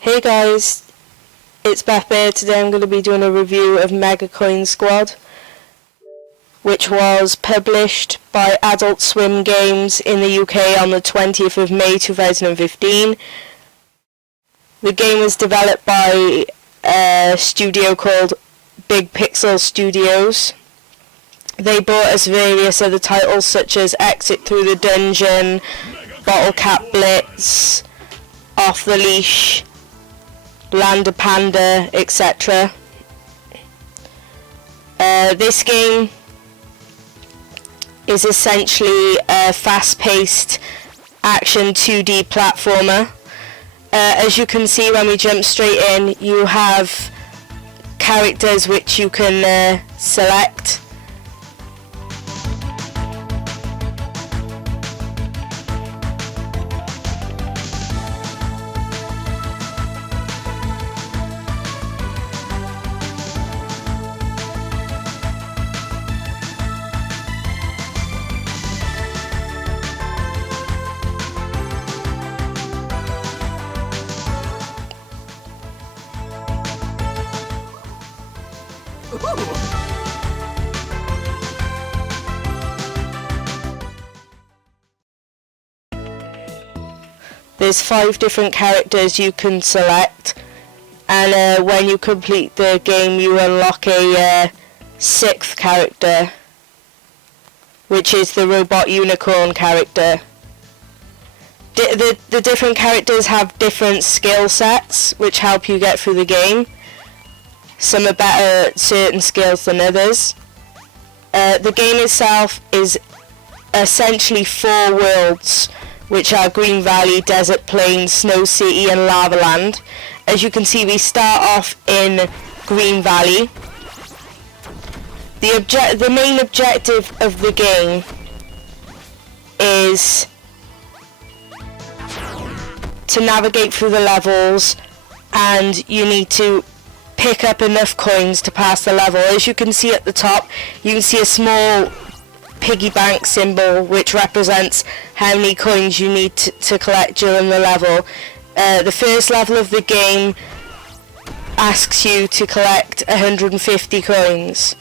Hey guys, it's Beth Bear. Today I'm going to be doing a review of Mega Coin Squad, which was published by Adult Swim Games in the UK on the 20th of May 2015. The game was developed by a studio called Big Pixel Studios. They brought us various other titles such as Exit Through the Dungeon, Bottle Cap Blitz, Off the Leash, Land of Panda, etc. This game is essentially a fast-paced action 2D platformer. As you can see, when we jump straight in, you have characters which you can select. There's 5 different characters you can select, and when you complete the game you unlock a 6th character, which is the robot unicorn character. The different characters have different skill sets which help you get through the game. Some are better at certain skills than others. The game itself is essentially 4 worlds, which are Green Valley, Desert Plains, Snow City and Lava Land. As you can see, we start off in Green Valley. The main objective of the game is to navigate through the levels, and you need to pick up enough coins to pass the level. As you can see at the top, you can see a small piggy bank symbol which represents how many coins you need to collect during the level. The first level of the game asks you to collect 150 coins.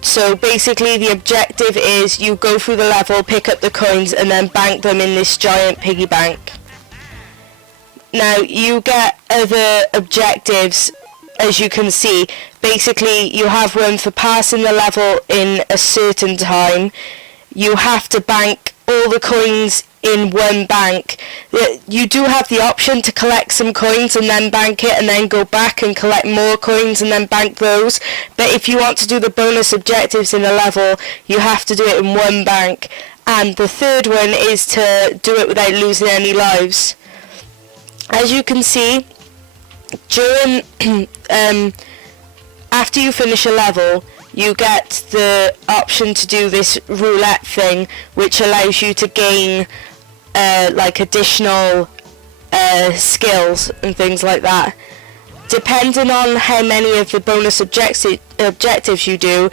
So basically the objective is you go through the level, pick up the coins and then bank them in this giant piggy bank. Now you get other objectives. As you can see, basically you have one for passing the level in a certain time. You have to bank all the coins in one bank. You do have the option to collect some coins and then bank it and then go back and collect more coins and then bank those, but if you want to do the bonus objectives in the level, you have to do it in one bank. And the third one is to do it without losing any lives. As you can see, during after you finish a level, you get the option to do this roulette thing, which allows you to gain like additional skills and things like that. Depending on how many of the bonus objectives you do,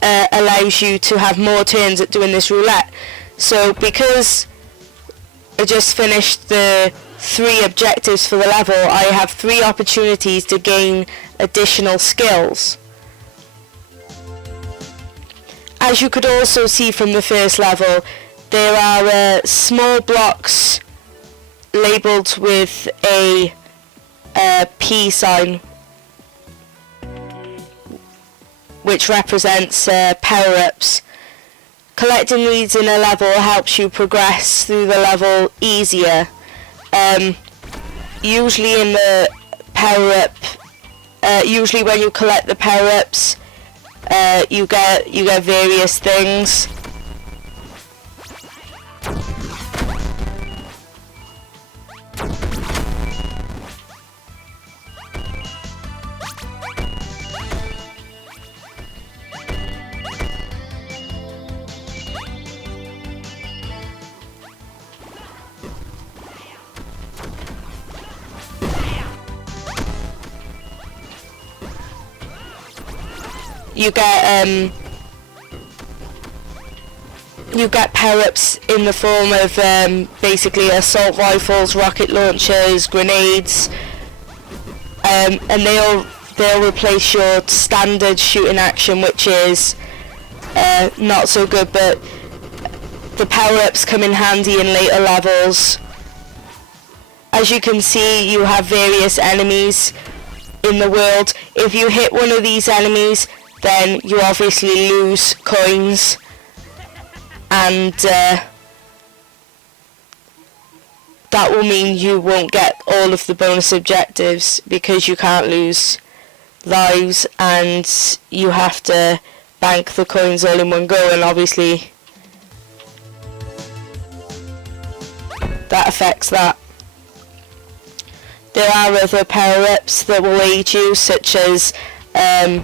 allows you to have more turns at doing this roulette. So because I just finished the 3 objectives for the level, I have 3 opportunities to gain additional skills. As you could also see from the first level, there are small blocks labelled with a P sign, which represents power-ups. Collecting these in a level helps you progress through the level easier. Usually in the power-up, usually when you collect the power-ups, you get various things. You get you get power-ups in the form of basically assault rifles, rocket launchers, grenades, and they'll replace your standard shooting action, which is not so good, but the power-ups come in handy in later levels. As you can see, you have various enemies in the world. If you hit one of these enemies, then you obviously lose coins, and that will mean you won't get all of the bonus objectives because you can't lose lives, and you have to bank the coins all in one go, and obviously that affects that. There are other power-ups that will aid you, such as a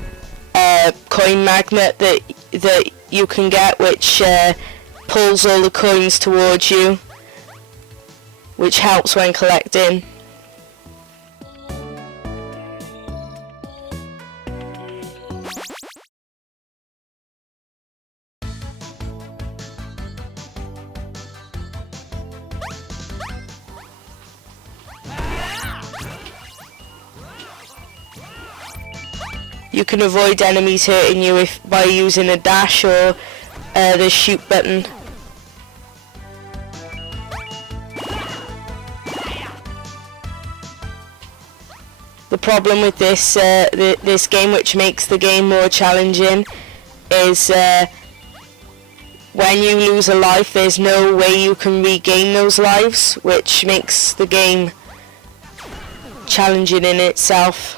coin magnet that you can get, which pulls all the coins towards you, which helps when collecting. You can avoid enemies hurting you by using a dash or the shoot button. The problem with this this game, which makes the game more challenging, is when you lose a life, there's no way you can regain those lives, which makes the game challenging in itself.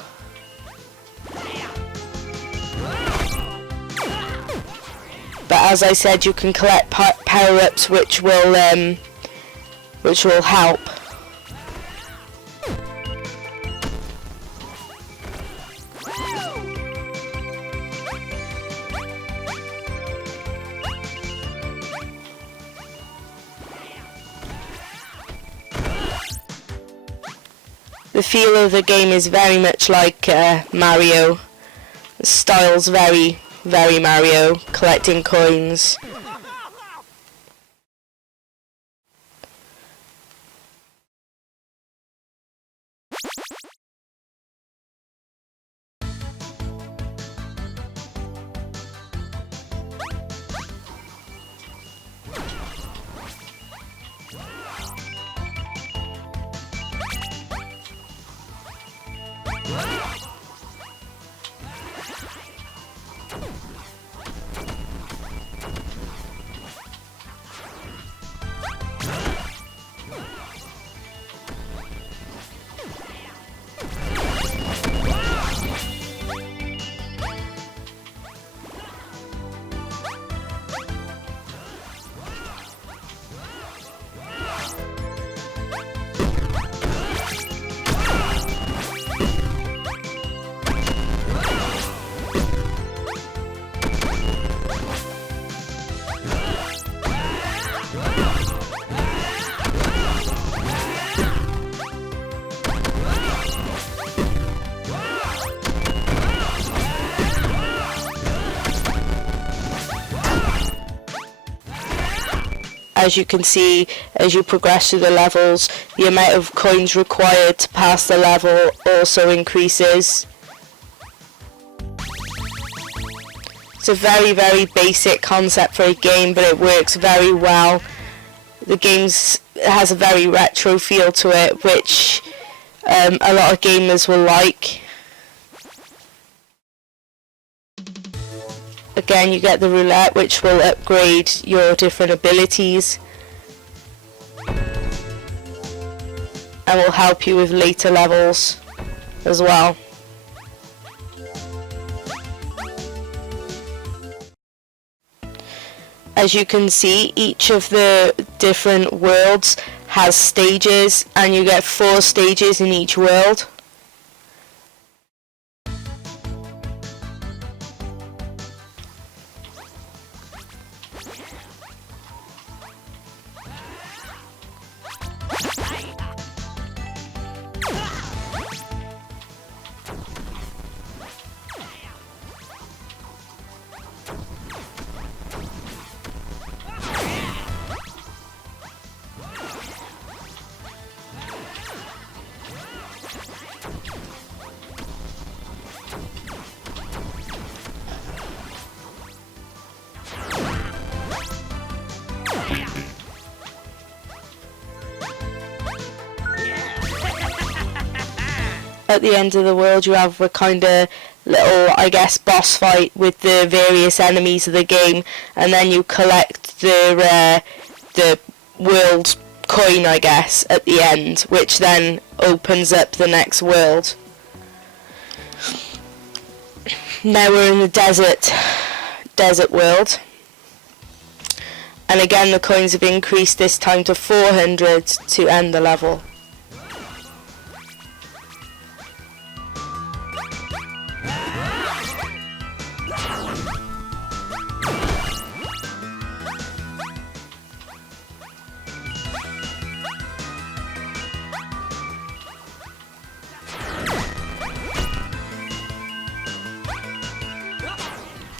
But as I said, you can collect power-ups which will help. The feel of the game is very much like Mario. The style's very Mario, collecting coins. As you can see, as you progress through the levels, the amount of coins required to pass the level also increases. It's a very basic concept for a game, but it works very well. The game has a very retro feel to it, which a lot of gamers will like. Again, you get the roulette, which will upgrade your different abilities and will help you with later levels as well. As you can see, each of the different worlds has stages, and you get 4 stages in each world. At the end of the world you have a kind of little, I guess, boss fight with the various enemies of the game, and then you collect the world coin, I guess, at the end, which then opens up the next world. Now we're in the desert world, and again the coins have increased, this time to 400 to end the level.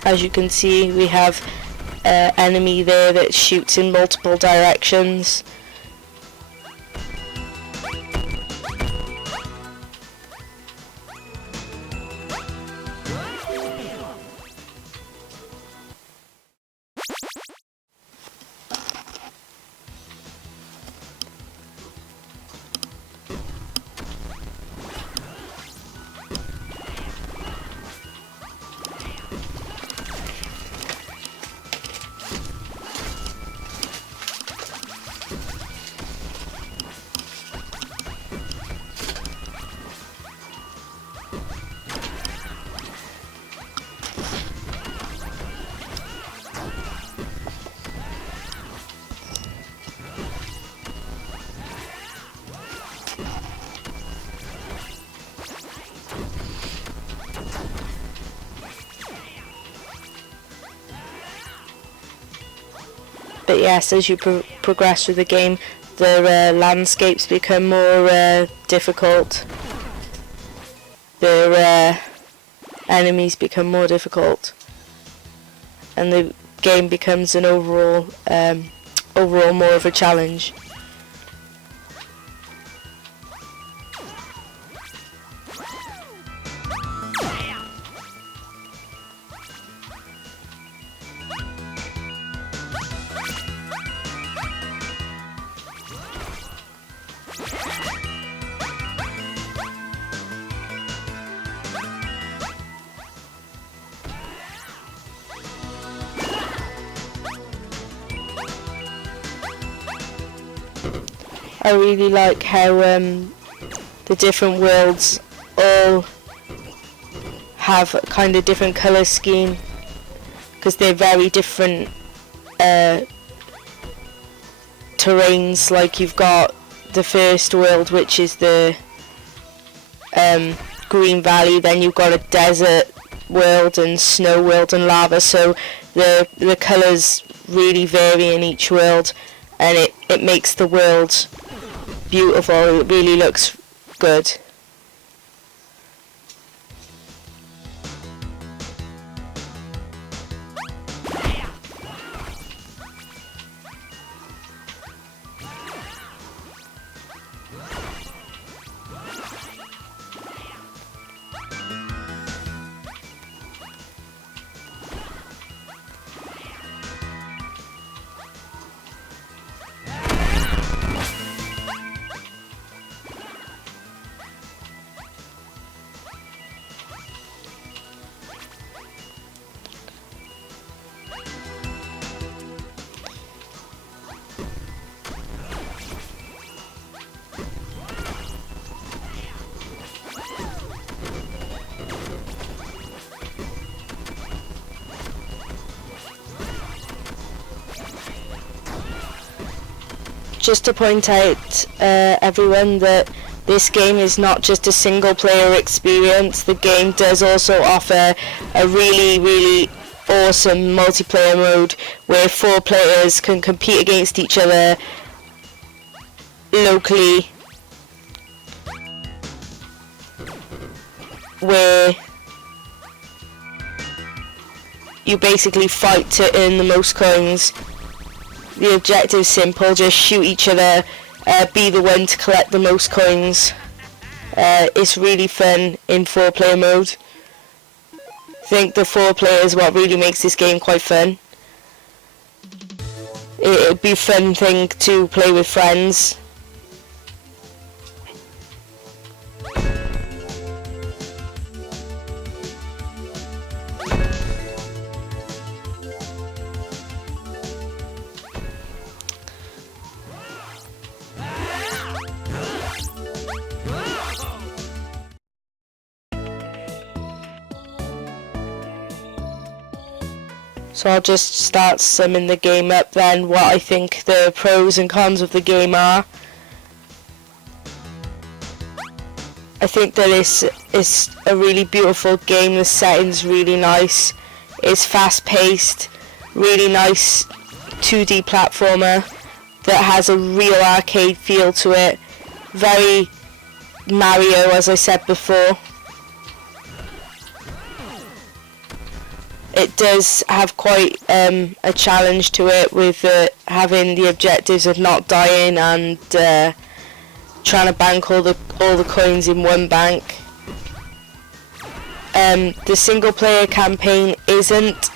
As you can see, we have an enemy there that shoots in multiple directions. But yes, as you progress through the game, the landscapes become more difficult. The enemies become more difficult, and the game becomes an overall more of a challenge. I really like how the different worlds all have a kind of different colour scheme, because they're very different terrains. Like you've got the first world, which is the green valley, then you've got a desert world and snow world and lava, so the colours really vary in each world, and it makes the world beautiful. It really looks good. Just to point out, everyone, that this game is not just a single player experience. The game does also offer a really awesome multiplayer mode where 4 players can compete against each other locally, where you basically fight to earn the most coins. The objective's simple: just shoot each other, be the one to collect the most coins. It's really fun in 4-player mode. I think the 4 players is what really makes this game quite fun. it'd be a fun thing to play with friends. So I'll just start summing the game up then, what I think the pros and cons of the game are. I think that it's a really beautiful game, the setting's really nice, it's fast paced, really nice 2D platformer that has a real arcade feel to it, very Mario as I said before. It does have quite a challenge to it with having the objectives of not dying and trying to bank all the coins in one bank. The single player campaign isn't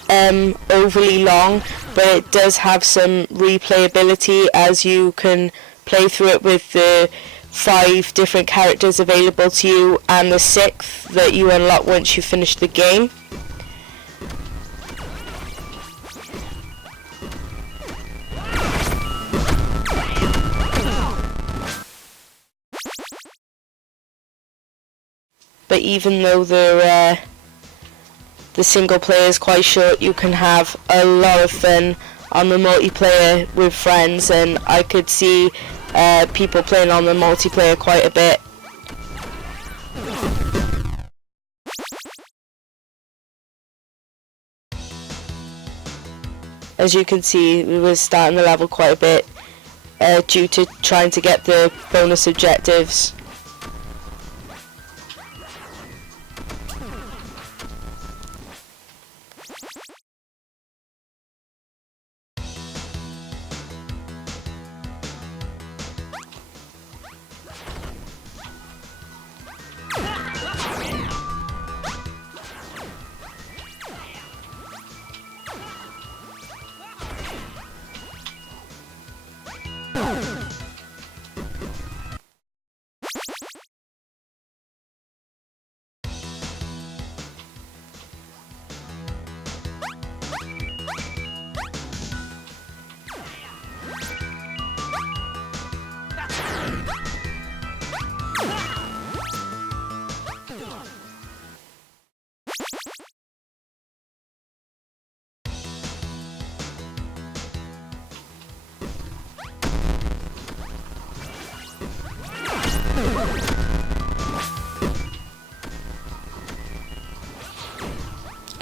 overly long, but it does have some replayability as you can play through it with the 5 different characters available to you and the 6th that you unlock once you finish the game. But even though the single player is quite short, you can have a lot of fun on the multiplayer with friends, and I could see people playing on the multiplayer quite a bit. As you can see, we were starting the level quite a bit due to trying to get the bonus objectives.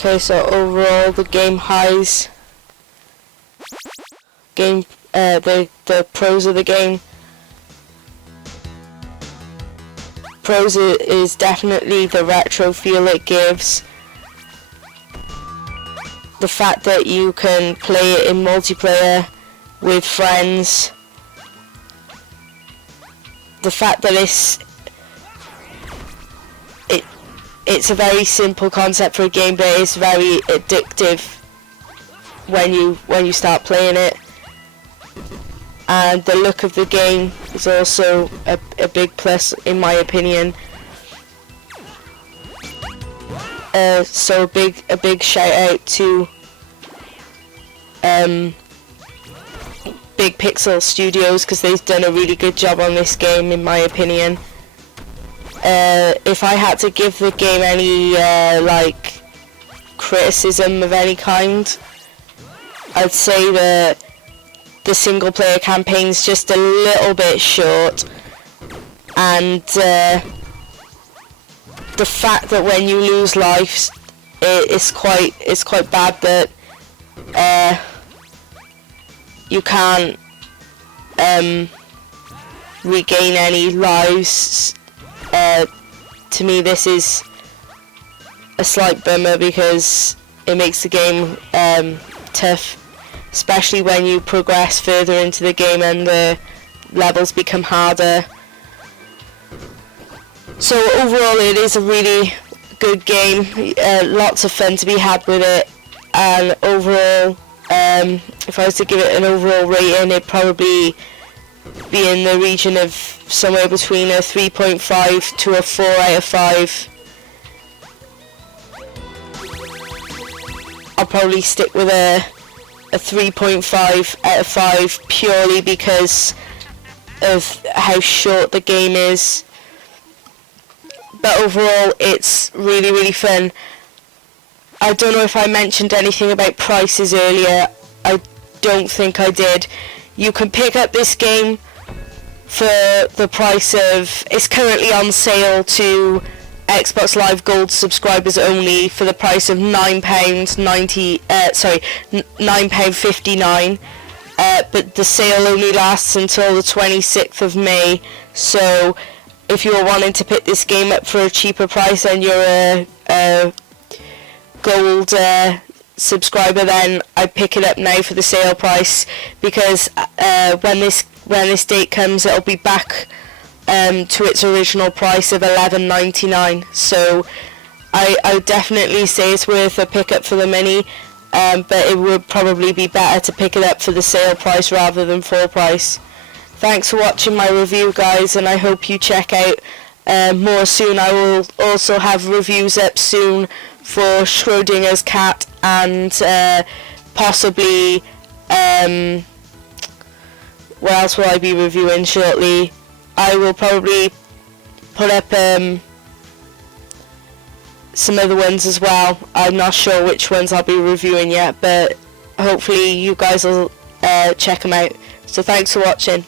Okay, so overall the game highs, the pros of the game. Pros is definitely the retro feel it gives. The fact that you can play it in multiplayer with friends. The fact that it's a very simple concept for a game, but it's very addictive when you start playing it. And the look of the game is also a big plus in my opinion. So a big shout out to Big Pixel Studios, because they've done a really good job on this game in my opinion. If I had to give the game any like criticism of any kind, I'd say that the single player campaign's just a little bit short, and the fact that when you lose lives, it's quite bad that you can't regain any lives. To me this is a slight bummer because it makes the game tough, especially when you progress further into the game and the levels become harder. So overall it is a really good game, lots of fun to be had with it, and overall if I was to give it an overall rating, it'd probably be in the region of somewhere between a 3.5 to a 4 out of 5. I'll probably stick with a 3.5 out of 5 purely because of how short the game is. But overall, it's really, really fun. I don't know if I mentioned anything about prices earlier. I don't think I did. You can pick up this game for the price of, it's currently on sale to Xbox Live Gold subscribers only for the price of £9.59, but the sale only lasts until the 26th of May, so if you're wanting to pick this game up for a cheaper price and you're a gold subscriber, then I'd pick it up now for the sale price, because when this date comes, it'll be back to its original price of $11.99. So I definitely say it's worth a pickup for the money, but it would probably be better to pick it up for the sale price rather than full price. Thanks for watching my review, guys, and I hope you check out more soon. I will also have reviews up soon for Schrodinger's cat and possibly what else will I be reviewing shortly? I will probably put up some other ones as well. I'm not sure which ones I'll be reviewing yet, but hopefully you guys will check them out. So thanks for watching.